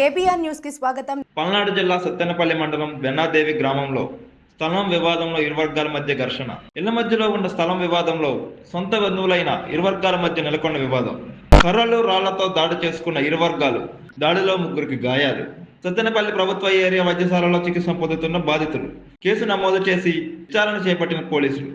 KBR news కి స్వాగతం. పల్నాడు జిల్లా సత్తెనపల్లి మండలం వెన్నాదేవి గ్రామంలో స్థలం వివాదంలో ఇరు వర్గాల మధ్య ఘర్షణ. ఇళ్ల మధ్యలో ఉన్న స్థలం వివాదంలో సొంత బంధువులైన ఇరు వర్గాల మధ్య నెలకొన్న వివాదం. కర్రలు రాళ్లతో దాడి చేసుకున్న ఇరు వర్గాలు. దాడిలో 3కి గాయాలు. సత్తెనపల్లి ప్రభుత్వ ఏరియా వైద్యశాలలో చికిత్స పొందుతున్న బాధితులు. కేసు నమోదు చేసి విచారణ చేపట్టిన పోలీసులు.